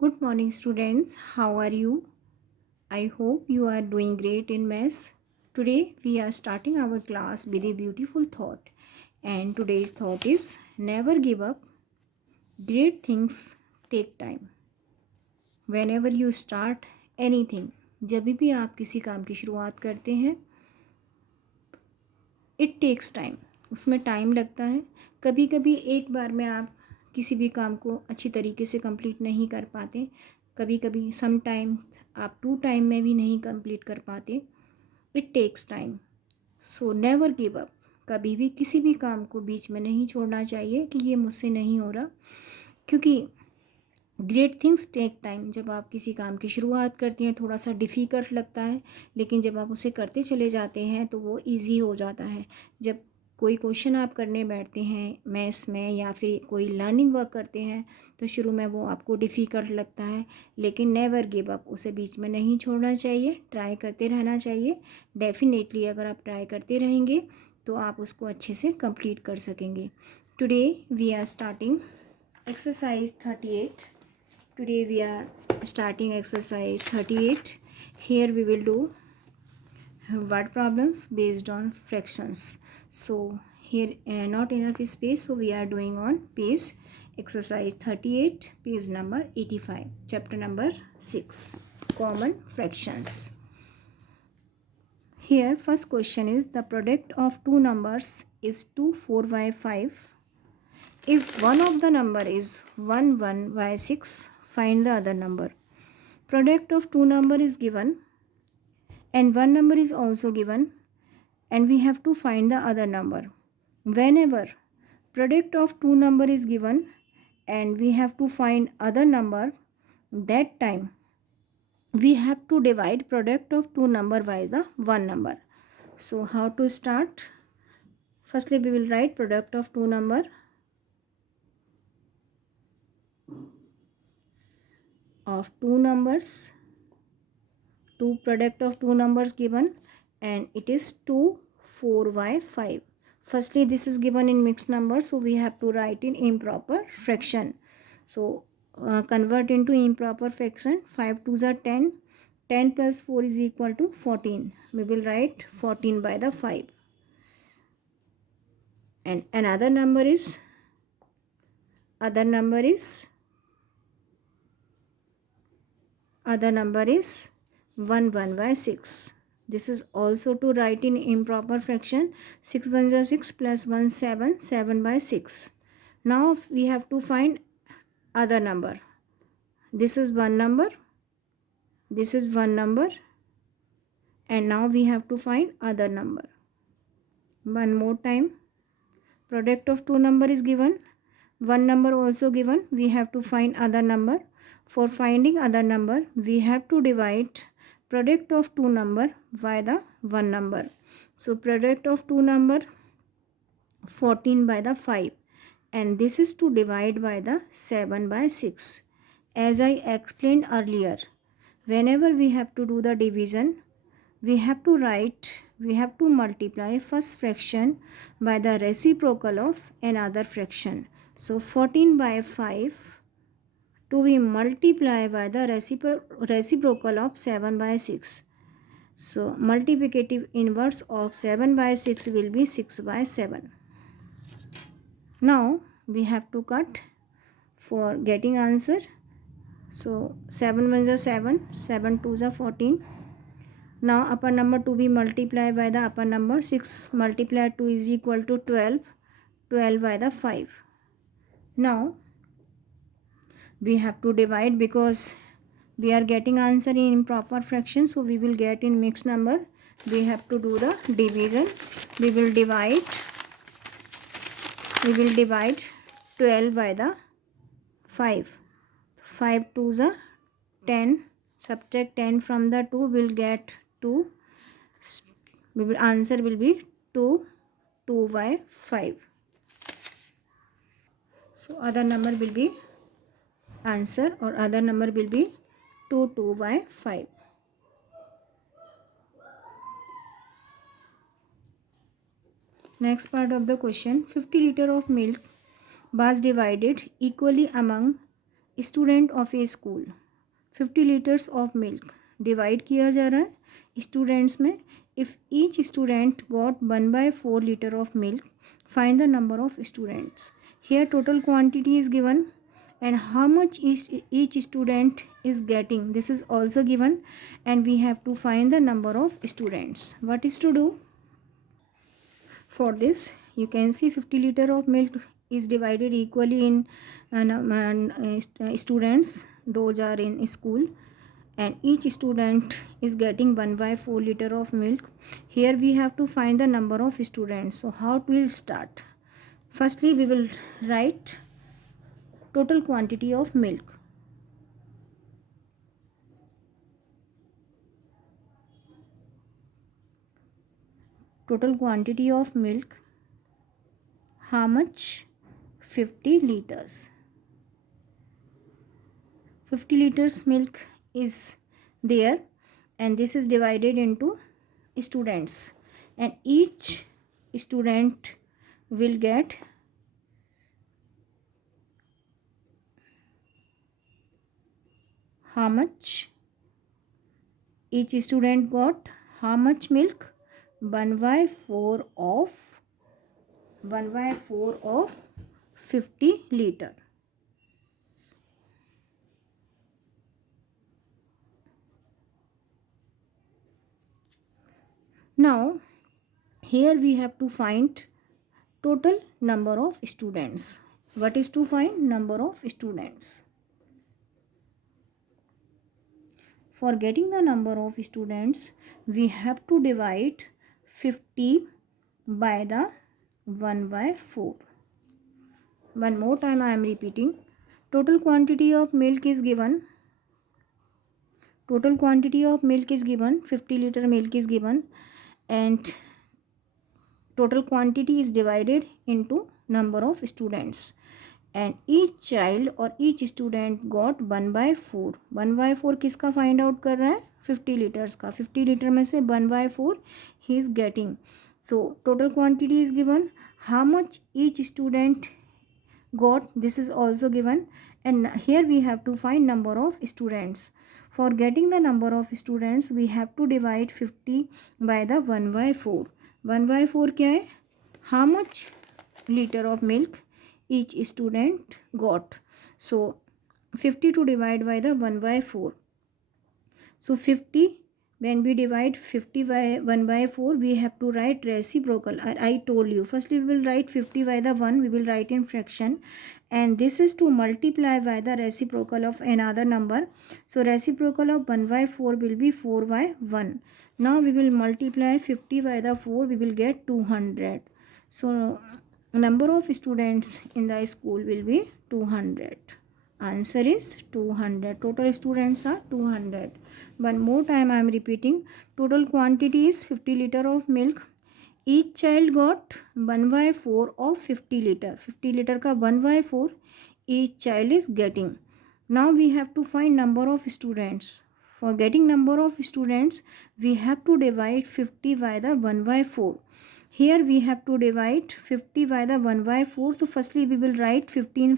Good morning, students. How are you? I hope you are doing great in maths. Today we are starting our class with a beautiful thought. And today's thought is never give up. Great things take time. Whenever you start anything, जब भी आप किसी काम की शुरुआत करते हैं, it takes time. उसमें टाइम लगता है. कभी कभी एक बार में आप किसी भी काम को अच्छी तरीके से कंप्लीट नहीं कर पाते. कभी कभी सम टाइम आप 2 टाइम में भी नहीं कंप्लीट कर पाते. It takes time. So never give up. कभी भी किसी भी काम को बीच में नहीं छोड़ना चाहिए कि ये मुझसे नहीं हो रहा, क्योंकि ग्रेट थिंग्स टेक टाइम. जब आप किसी काम की शुरुआत करती हैं थोड़ा सा डिफ़िकल्ट लगता है, लेकिन जब आप उसे करते चले जाते हैं तो वो इजी हो जाता है. जब कोई क्वेश्चन आप करने बैठते हैं मैथ्स में या फिर कोई लर्निंग वर्क करते हैं तो शुरू में वो आपको डिफ़िकल्ट लगता है, लेकिन नेवर गिव अप. उसे बीच में नहीं छोड़ना चाहिए, ट्राई करते रहना चाहिए. डेफिनेटली अगर आप ट्राई करते रहेंगे तो आप उसको अच्छे से कंप्लीट कर सकेंगे. Today we are starting exercise 38. Today we are starting exercise 38. Here we will do word problems based on fractions. So here not enough space, so we are doing on page exercise 38, page number 85, chapter number 6, common fractions. Here first question is the product of two numbers is 2 4 by 5. If one of the number is 1 1 by 6, find the other number. Product of two number is given and one number is also given and we have to find the other number. Whenever product of two number is given and we have to find other number, that time we have to divide product of two number by the one number. So how to start? Firstly we will write product of two number of two numbers. Two product of two numbers given and it is 2 4 by 5. Firstly this is given in mixed number, so we have to write in improper fraction. So convert into improper fraction. 5 2s are 10. 10 plus 4 is equal to 14. We will write 14 by the 5. And another number is 1 1 by 6. This is also to write in improper fraction. 6 1 is 6 plus 1 7, 7 by 6. Now we have to find other number. This is one number, this is one number, and now we have to find other number. One more time. Product of two number is given, one number also given, we have to find other number. For finding other number we have to divide product of two number by the one number. So product of two number 14 by the 5 and this is to divide by the 7 by 6. As I explained earlier, whenever we have to do the division, we have to multiply first fraction by the reciprocal of another fraction. So 14 by 5 to be multiplied by the reciprocal of 7 by 6. So multiplicative inverse of 7 by 6 will be 6 by 7. Now we have to cut for getting answer. So 7 1 is 7, 7 2 is 14. Now upper number to be multiplied by the upper number. 6 multiplied 2 is equal to 12, 12 by the 5. Now we have to divide because we are getting answer in improper fraction, so we will get in mixed number. We have to do the division. We will divide 12 by the 5. 5 2s are 10. Subtract 10 from the 2 will get 2. Answer will be 2 by 5. So other number will be answer, or other number will be 2 by 5. Next part of the question, 50 liter of milk was divided equally among student of A school 50 litres of milk divide किया जा रहा है students में. If each student got 1/4 litre of milk find the number of students. Here total quantity is given and how much each student is getting, this is also given, and we have to find the number of students. What is to do? For this you can see 50 liter of milk is divided equally in students, those are in school, and each student is getting 1/4 liter of milk. Here we have to find the number of students. So how we will start? Firstly we will write total quantity of milk. Total quantity of milk, how much? 50 liters. 50 liters milk is there, and this is divided into students, and each student will get how much? Each student got how much milk? 1/4 of 50 liter. Now here we have to find total number of students. What is to find? Number of students. For getting the number of students, we have to divide 50 by the 1/4. One more time I am repeating. Total quantity of milk is given. Total quantity of milk is given. 50 liter milk is given, and total quantity is divided into number of students. And each child और each student got 1/4. 1/4 किसका find out कर रहा है? 50 litres का. 50 litre में से 1/4 he is getting. So total quantity is given. How much each student got, this is also given, and here we have to find number of students. For getting the number of students we have to divide 50 by the 1/4. 1/4 क्या है? How much liter of milk each student got? So 50 to divide by the 1/4. So 50, when we divide 50 by 1/4 we have to write reciprocal. I told you, firstly we will write 50 by the 1, we will write in fraction, and this is to multiply by the reciprocal of another number. So reciprocal of 1/4 will be 4/1. Now we will multiply 50 by the 4, we will get 200. So number of students in the school will be 200. Answer is 200. Total students are 200. One more time I am repeating. Total quantity is 50 liter of milk. Each child got 1/4 of 50 liter. 50 liter का 1/4 each child is getting. Now we have to find number of students. For getting number of students we have to divide 50 by the 1/4. Here we have to divide 50 by the 1/4. So firstly we will write 15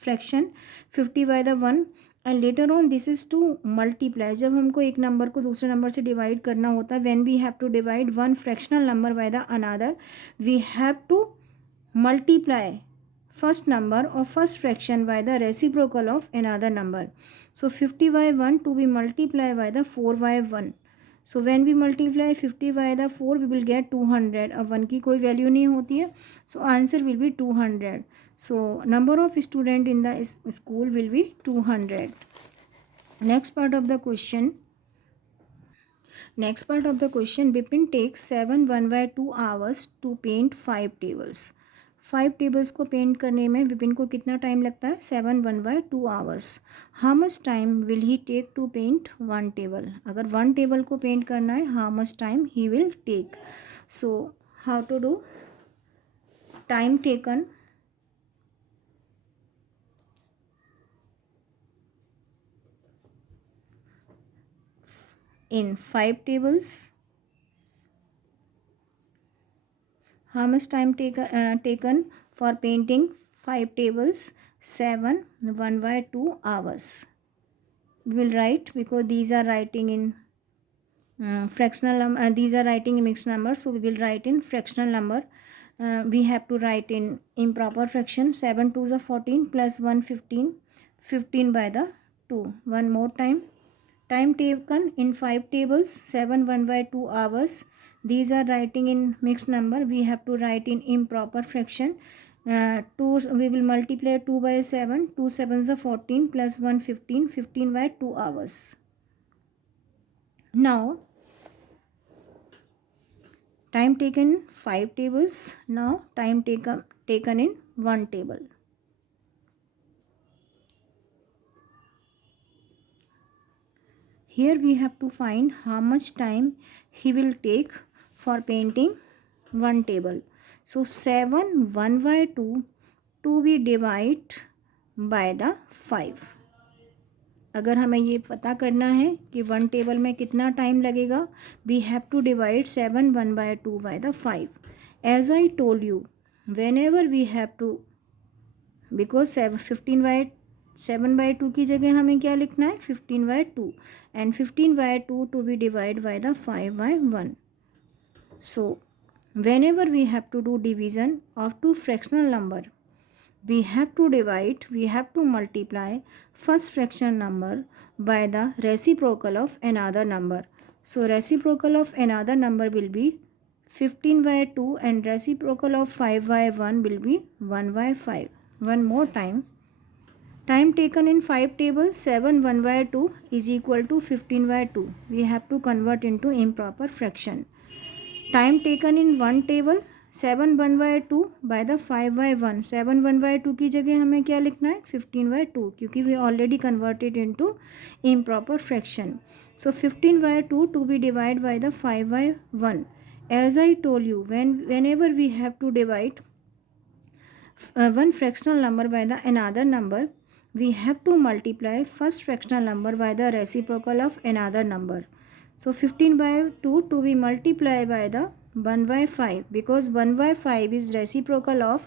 fraction 50 by the 1, and later on this is to multiply. जब हमको एक number को दूसरे number से divide करना होता है, when we have to divide one fractional number by the another, we have to multiply first number or first fraction by the reciprocal of another number. So 50 by 1 to be multiplied by the 4/1. So when we multiply 50 by the 4 we will get 200. अब 1 की कोई value नहीं होती है, so answer will be 200. So number of student in the school will be 200. Next part of the question. Bipin takes 7 1/2 hours to paint 5 tables. 5 tables को paint करने में विपिन को कितना टाइम लगता है? 7 1/2 hours. How much time will he take to paint 1 table? अगर 1 table को paint करना है, how much time he will take? So how to do? Time taken in 5 tables. How much time taken for painting 5 tables? 7 1/2 hours. We will write, because these are writing in fractional these are writing in mixed number, so we will write in fractional number. We have to write in improper fraction. 7 2s are 14 plus 1 15, 15 by the 2. One more time. Time taken in 5 tables, 7 1/2 hours. These are writing in mixed number. We have to write in improper fraction. 2, we will multiply 2 by 7. 2 7s are 14 plus 1 15, 15 by 2 hours. Now, time taken in 5 tables. Now, time taken in 1 table. Here we have to find how much time he will take for painting 1 table. So 7 1/2 to be divide by the 5. अगर हमें ये पता करना है कि 1 table में कितना time लगेगा, we have to divide 7 1/2 by the 5. As I told you, whenever we have to, because 7/2 की जगह हमें क्या लिखना है, 15/2, and 15/2 to be divided by the 5/1. So whenever we have to do division of two fractional number, we have to multiply first fractional number by the reciprocal of another number. So reciprocal of another number will be 15/2 and reciprocal of 5/1 will be 1/5. One more time. Time taken in 5 tables, 7 1/2 is equal to 15/2. We have to convert into improper fraction. Time taken in 1 table, 7 1/2 by the 5/1. 7 1/2 की जगह हमें क्या लिखना है, 15/2, क्योंकि we already converted into improper fraction. So 15/2 to be divided by the 5/1. As I told you, whenever we have to divide one fractional number by the another number, we have to multiply first fractional number by the reciprocal of another number. So 15/2 to be multiplied by the 1/5, because 1/5 is reciprocal of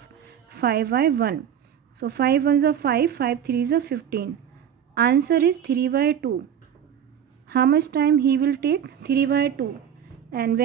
5/1. So 5 1s are 5, 5 3s are 15. Answer is 3/2. How much time he will take? 3/2. And when